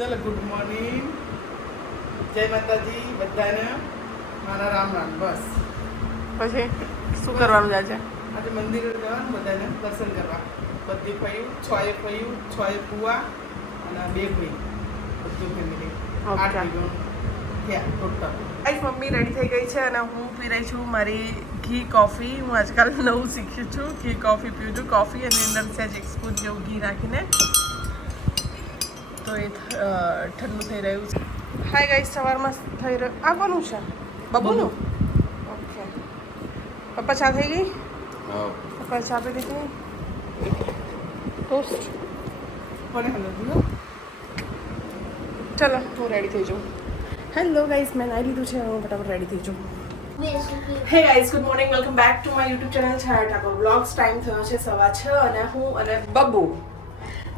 चलो good morning जय माताजी बधाने मारा राम राम बस પછી શું કરવાનું આજે આજે મંદિરે જવાનું બધાને દર્શન કરવા બધી ફયું છ ફુવા અને 2 ભાઈ બધું ફેમિલી 8 ભાઈઓ થયા ટોટલ ગાઈસ મમ્મી રેડી થઈ ગઈ છે અને હું પી રહી છું મારી ઘી કોફી હું આજકાલ નવું શીખ્યું છું ઘી કોફી પીવું છું કોફી અને અંદર સહેજ એક સ્પૂન જેવું ઘી નાખીને તો એ ઠંડુ થઈ રહ્યું છે હાય ગાઈસ સવારમાં થઈ રહ્યું આ કોનું છે બબુનું ઓકે પપ્પા ચા થઈ ગઈ પપ્પા ચા પી દીધી ટોસ્ટ કોને હલો દીધો ચલો હું રેડી થઈ જાઉં હેલો ગાઈસ મેં નાઈ લીધું છે હું ફટાફટ રેડી થઈ જાઉં હે guys good morning welcome back to my YouTube channel Chhaya Thakor blogs time થયો છે 6:30 અને હું અને બબ્બુ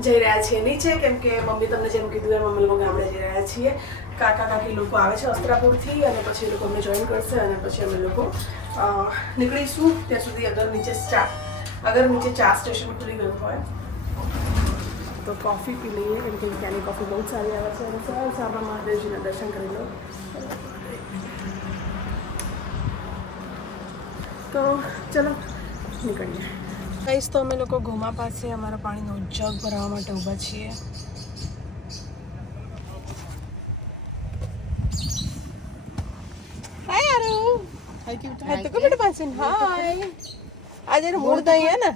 જઈ રહ્યા છીએ નીચે કેમ કે મમ્મી તમને જેમ કીધું એમ અમે લોકો ગામડે જઈ રહ્યા છીએ કાકા કાકી લોકો આવે છે અસ્ત્રાપુરથી અને પછી એ લોકો અમને જોઈન કરશે અને પછી અમે લોકો નીકળીશું ત્યાં સુધી અગર નીચે ચા સ્ટેશન ખુલી ગયું હોય તો કોફી પી લઈએ કેમ કે ત્યાંની કોફી બહુ સારી આવે છે અને સરસ આપણા મહાદેવજીના દર્શન કરી લો તો ચલો નીકળીએ ગાઈસ તો અમે લોકો ઘોમા પાસે અમારા પાણીનો જગ ભરવા માટે ઊભા છીએ હાય આરુ હાય ક્યુટ હાય તો કબડ પાસે હાય આજે મૂડ દઈ હે ને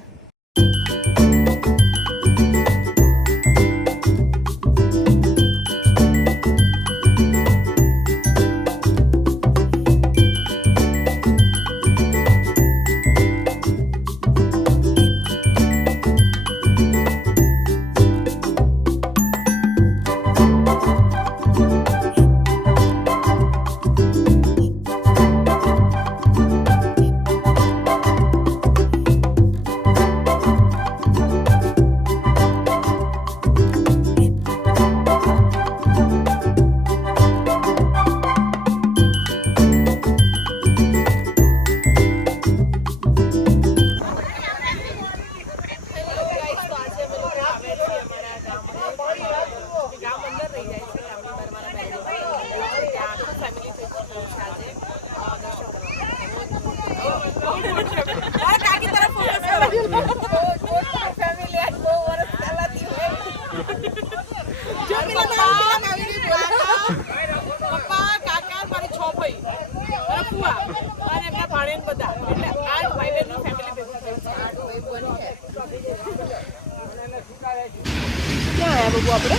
ક્યાં આવ્યા બબુ આપણે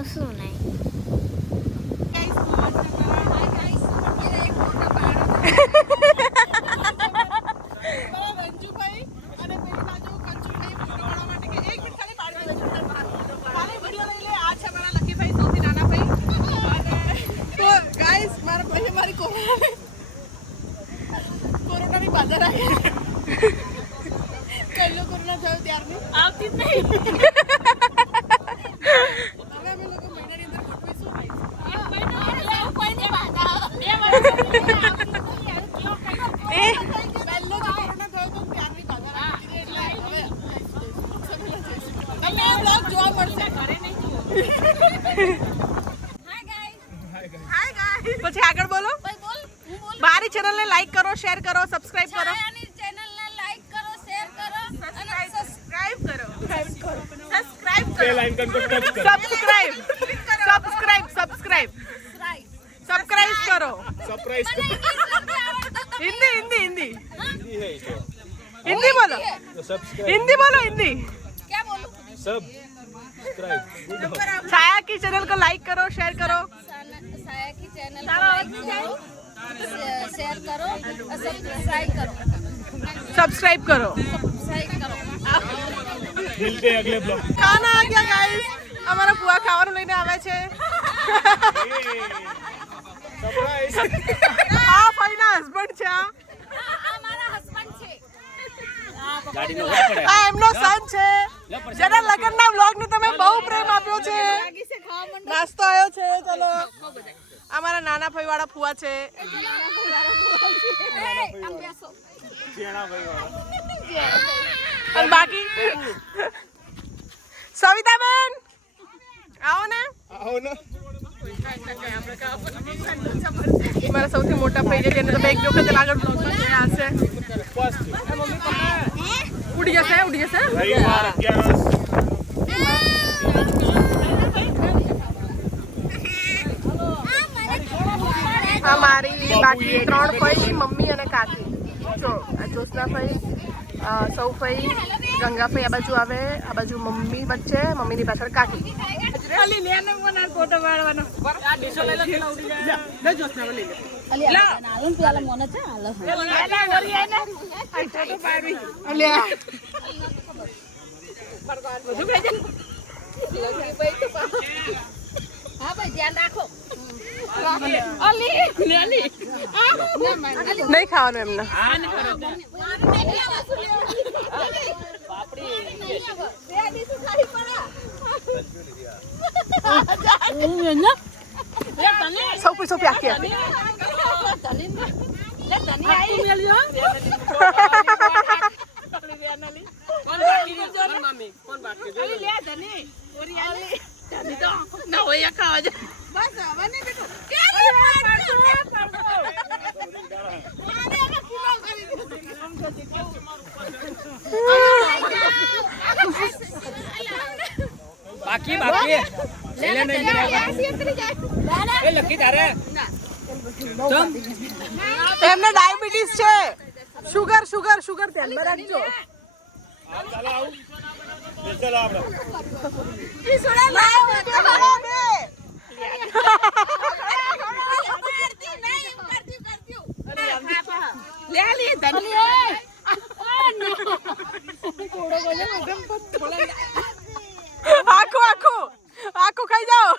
કશું નહીં કોરોનાની બાધા રાખી પહેલો કોરોના થયો ત્યારની આવતી જ નહીં હવે અમે લોકો મહિનાની અંદર ગોઠવીશું પહેલો કોરોના થયો તો ત્યારની બાધા રાખી તમને આ બ્લોગ જોવા મળશે ઘરે નહીં પછી આગળ બોલો મારી ચેનલને લાઈક કરો શેર કરો સબસ્ક્રાઇબ કરો ચેનલને લાઈક કરો શેર કરો અને સબસ્ક્રાઇબ કરો बेल आइकन को टच करो सब्सक्राइब करो सरप्राइज हिंदी हिंदी है तो हिंदी बोलो सब्सक्राइब हिंदी बोलो हिंदी क्या बोलूं सब्सक्राइब छाया की चैनल को लाइक करो शेयर करो साया की चैनल को लाइक करो शेयर करो और सब्सक्राइब करो मिलते हैं अगले ब्लॉग खाना आ गया गाइस हमारा बुआ खाવાનું લઈને આવે છે सरप्राइज આ ફાઈના હસબન્ડ છે આ મારા હસબન્ડ છે ગાડીનો હોડ પડે આ એમનો સન છે જેના લગ્નના વ્લોગ ને તમે બહુ પ્રેમ આપ્યો છે નાસ્તો આવ્યો છે ચલો અમારા નાના ભાઈ વાળા ફુવા છે. અને બાકી સવિતાબેન આવો ને. મારા સૌથી મોટા ભાઈ છે જેને તમે એક વખત આગળ બ્લોગમાં જોયા હશે. ઉડી જશે આ મારી બાકી 3 ભાઈ, મમ્મી અને કાકી. જો આ જ્યોત્સના ભાઈ, સૌ ભાઈ, ગંગા ભાઈ આ બાજુ આવે, આ બાજુ મમ્મી વચ્ચે, મમ્મીની પાછળ કાકી. હા ભાઈ ધ્યાન રાખો. નહીં ખાવાનું એમને. સૌ આખી એમને ડાયાબિટીસ છે. શુગર ધ્યાનમાં રાખજો. આખું ખાઈ જાઓ.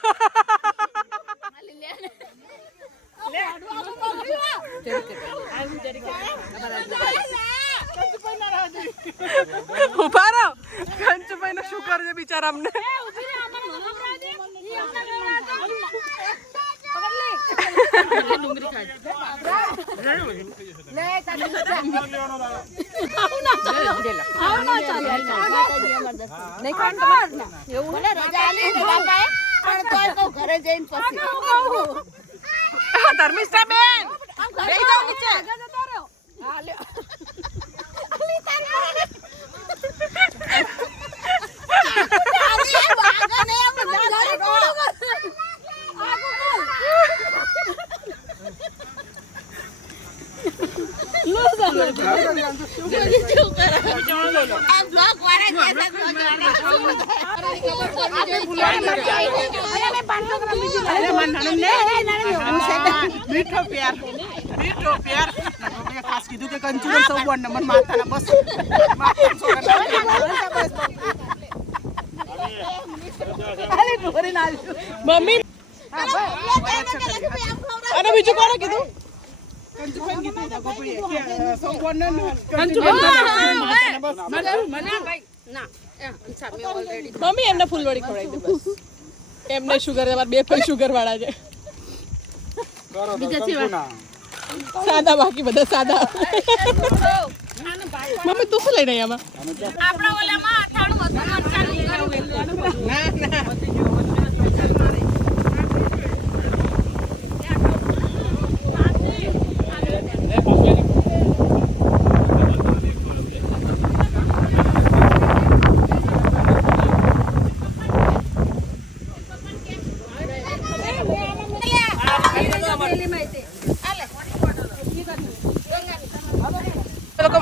ઉભા રહો. કંચુભાઈ નો શું કરે છે બિચારા અમને. ધર્મિષ્ઠા બેન બેસી જાઓ નીચે. મીઠો પ્યાર ખાસ કીધું કે કંચુર સૌ નંબર માથાના બસ મમ્મી અને બીજું કોને કીધું? મમ્મી એમને ફૂલવડી ખવડાવી દે બસ. એમને શુગર, બે ભાઈ શુગર વાળા છે. સાદા, બાકી બધા સાદા. મમ્મી તું શું લઈને આમાં?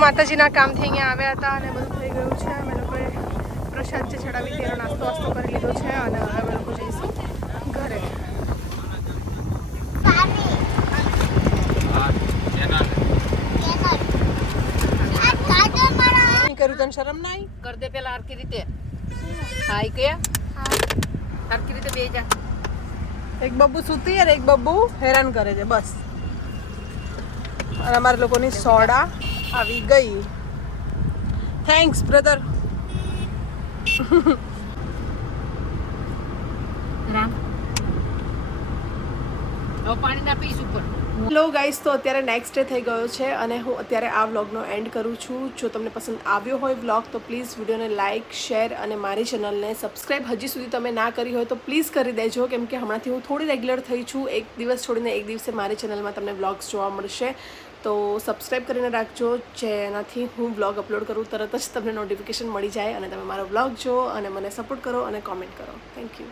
માતાજીના કામથી અહીંયા આવ્યા હતા અને બધું થઈ ગયું છે. અમે લોકોએ પ્રસાદ જે ચડાવી તેનો નાસ્તો વાસ્તો કરી લીધો છે અને હવે અમે લોકો જઈશું ઘરે. કર્યું તને શરમ ના આવી? કર દે પેલા આરકી રીતે. હાય કે આરકી રીતે બે જા. એક બબ્બુ સૂતી અને એક બબ્બુ હેરાન કરે છે બસ. અને અમારા લોકોની સોડા આવી ગઈ. Thanks brother. હેલો ગાઈસ, તો અત્યારે નેક્સ્ટ ડે થઈ ગયો છે અને હું અત્યારે આ વ્લોગનો એન્ડ કરું છું. જો તમને પસંદ આવ્યો હોય વ્લોગ તો પ્લીઝ વિડીયોને લાઇક, શેર અને મારી ચેનલને સબસ્ક્રાઈબ હજી સુધી તમે ના કરી હોય તો પ્લીઝ કરી દેજો, કેમ કે હમણાંથી હું થોડી રેગ્યુલર થઈ છું. એક દિવસ છોડીને એક દિવસે મારી ચેનલમાં તમને વ્લોગ્સ જોવા મળશે. તો સબસ્ક્રાઈબ કરીને રાખજો, જેનાથી હું વ્લોગ અપલોડ કરું તરત જ તમને નોટિફિકેશન મળી જાય અને તમે મારો વ્લોગ જુઓ અને મને સપોર્ટ કરો અને કોમેન્ટ કરો. Thank you.